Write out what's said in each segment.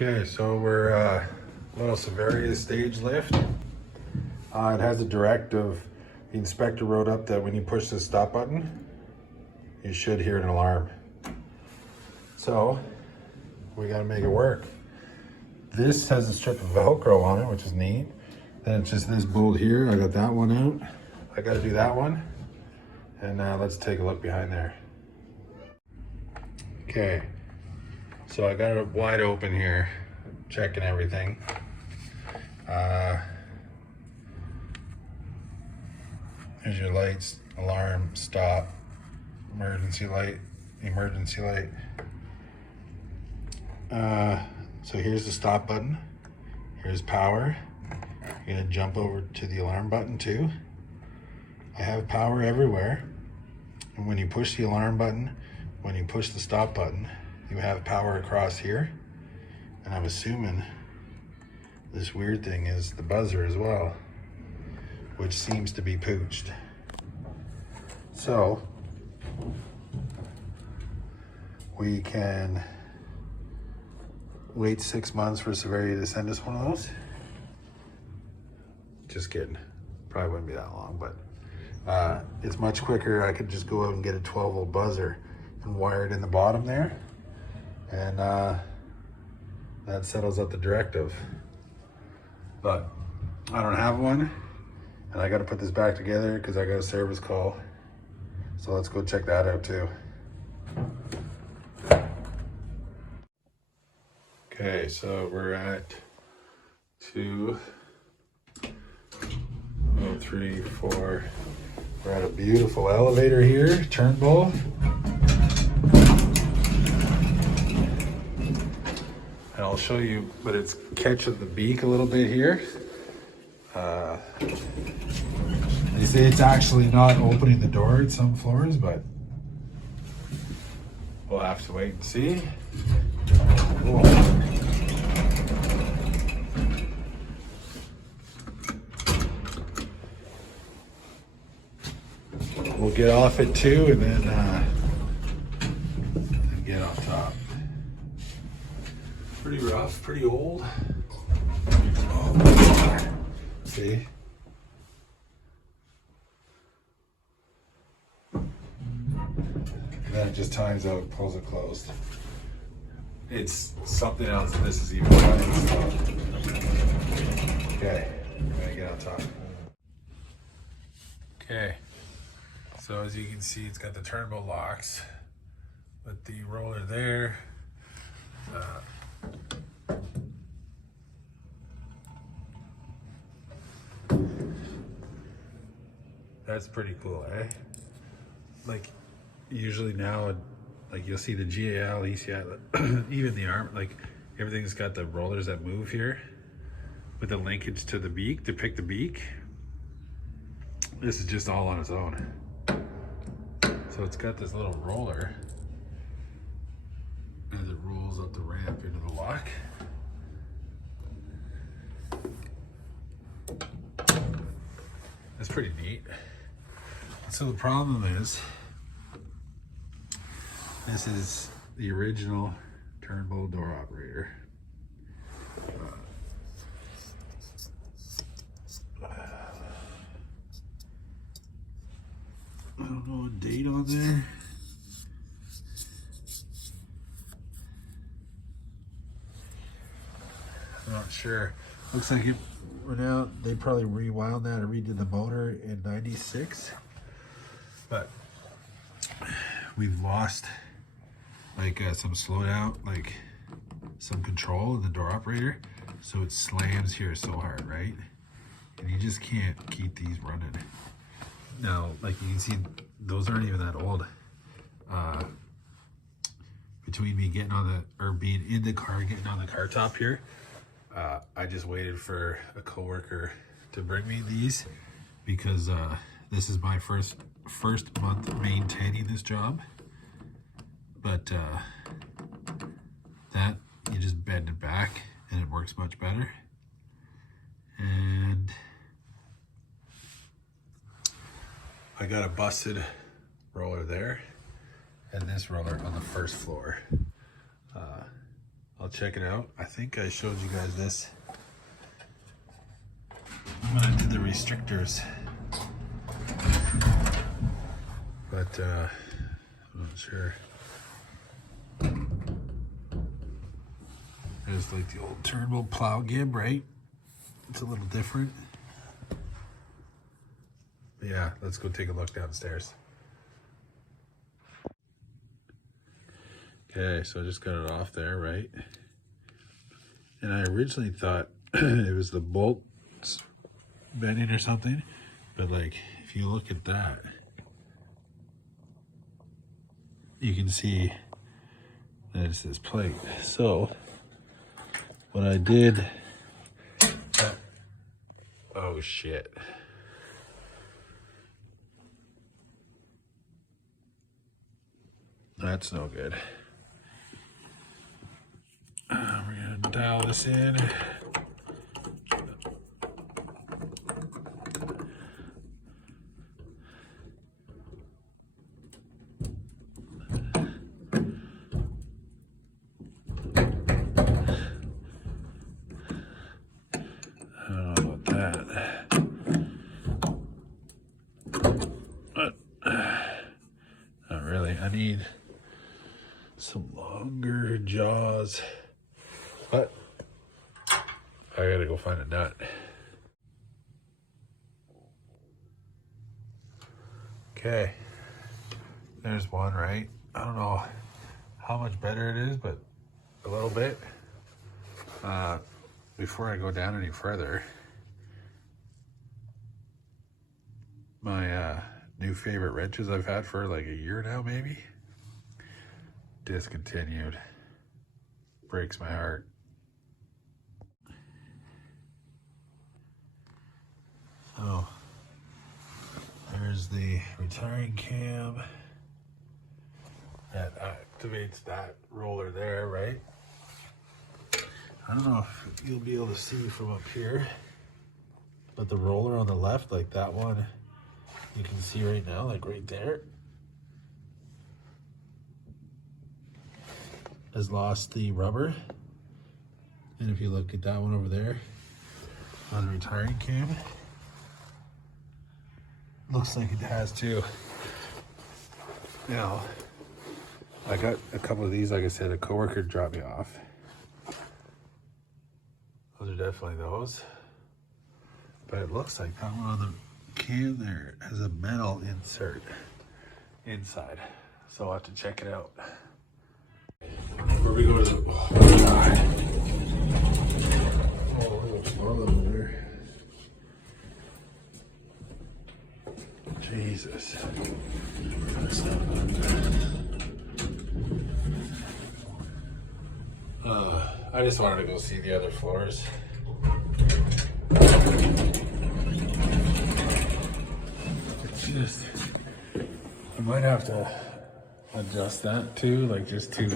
Okay, so we're little severity stage lift. It has a directive. The inspector wrote up that when you push the stop button, you should hear an alarm. So we got to make it work. This has a strip of Velcro on it, which is neat. Then it's just this bolt here. I got that one out. I got to do that one. And let's take a look behind there. Okay, so I got it wide open here, checking everything. Here's your lights: alarm, stop, emergency light, emergency light. So here's the stop button. Here's power. You're gonna jump over to the alarm button too. I have power everywhere. And when you push the alarm button, when you push the stop button, you have power across here. And I'm assuming this weird thing is the buzzer as well, which seems to be pooched. So we can wait 6 months for Severity to send us one of those. Just kidding. Probably wouldn't be that long, but it's much quicker. I could just go out and get a 12-volt buzzer and wire it in the bottom there, and that settles out the directive. But I don't have one, and I got to put this back together because I got a service call. So let's go check that out too. Okay, so we're at 2, 3, 4. We're at a beautiful elevator here, Turnbull. And I'll show you, but it's catching the beak a little bit here. They say it's actually not opening the door at some floors, but we'll have to wait and see. We'll get off it too, and then get on top. Pretty rough, pretty old. Oh, see? And then it just times out, pulls it closed. It's something else. This is even better. Okay, I'm gonna get on top. Okay, so as you can see, it's got the turbo locks with the roller there. That's pretty cool, eh? Like, usually now, like you'll see the GAL, ECI, even the arm, like everything's got the rollers that move here with the linkage to the beak, to pick the beak. This is just all on its own. So it's got this little roller as it rolls up the ramp into the lock. That's pretty neat. So the problem is, this is the original Turnbull door operator. I don't know a date on there. I'm not sure. Looks like it went out. They probably rewound that and redid the motor in '96. But we've lost like some slowdown, like some control in the door operator. So it slams here so hard, right? And you just can't keep these running. Now, like you can see, those aren't even that old. Between me getting on the, or being in the car, getting on the car top here, I just waited for a coworker to bring me these because this is my first month maintaining this job. But that, you just bend it back and it works much better. And I got a busted roller there and this roller on the first floor. I'll I'll check it out. I think I showed you guys this when I did the restrictors, but I'm not sure. There's like the old turntable plow gib, right? It's a little different. But yeah, let's go take a look downstairs. Okay, so I just got it off there, right? And I originally thought it was the bolts bending or something, but like if you look at that, you can see that it's this plate. So what I did, oh shit. That's no good. We're gonna dial this in. I don't know about that. But not really. I need some longer jaws. But I gotta go find a nut. Okay, there's one, right? I don't know how much better it is, but a little bit. Before I go down any further, my new favorite wrenches I've had for like a year now, maybe, discontinued. Breaks my heart. So there's the retiring cam that activates that roller there, right? I don't know if you'll be able to see from up here, but the roller on the left, like that one, you can see right now, like right there, has lost the rubber. And if you look at that one over there on the retiring cam, looks like it has too. Now, I got a couple of these, like I said, a coworker dropped me off. Those are definitely those. But it looks like that one on the cam there has a metal insert inside. So I'll have to check it out. Where we go to the, oh God. Oh, look at the floor level there. Jesus. That's not I just wanted to go see the other floors. It's just, I might have to adjust that too, like just to,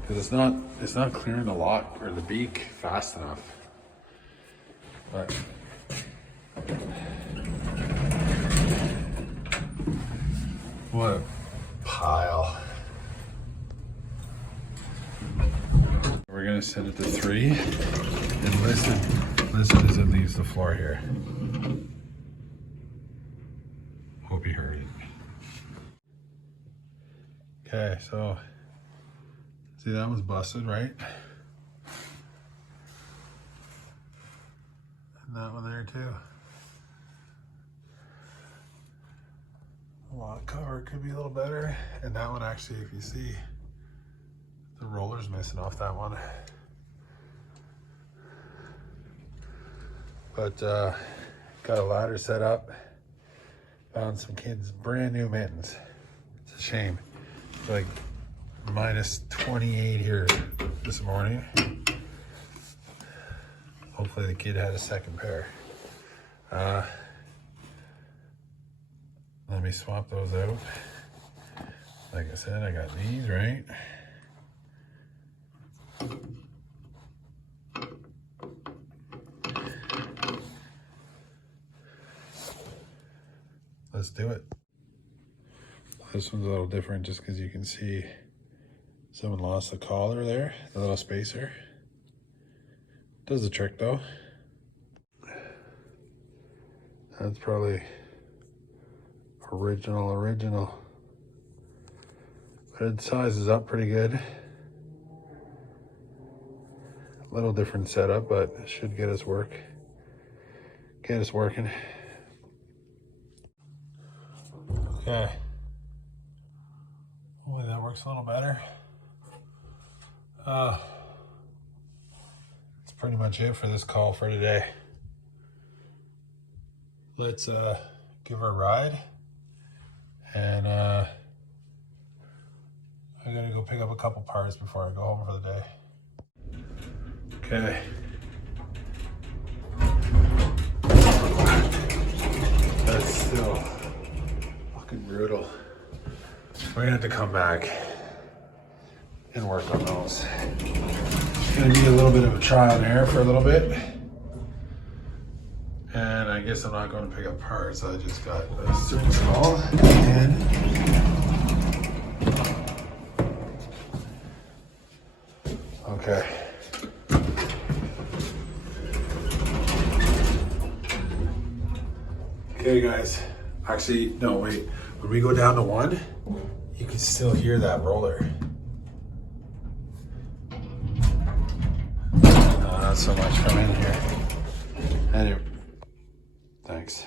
because it's not clearing the lock or the beak fast enough. But what a pile. We're gonna set it to 3, and listen as it leaves the floor here. Hope you heard it. Okay, so see that one's busted, right? And that one there too. The lock cover could be a little better, and that one actually, if you see, the roller's missing off that one. But got a ladder set up. Found some kids' brand new mittens. It's a shame. It's like minus 28 here this morning. Hopefully the kid had a second pair. Let me swap those out. Like I said, I got these, right? Let's do it. This one's a little different just because you can see Someone lost the collar there, the little spacer. Does the trick though. That's probably original. But it sizes up pretty good. A little different setup, but it should get us working. Okay. Hopefully that works a little better. That's pretty much it for this call for today. Let's give her a ride. And I gotta go pick up a couple parts before I go home for the day. Okay. That's still fucking brutal. We're gonna have to come back and work on those. Gonna need a little bit of a trial and error for a little bit. And I guess I'm not going to pick up parts. I just got a to install and okay. Okay guys, actually, no wait, when we go down to 1, you can still hear that roller. Not so much from in here. Anyway, thanks.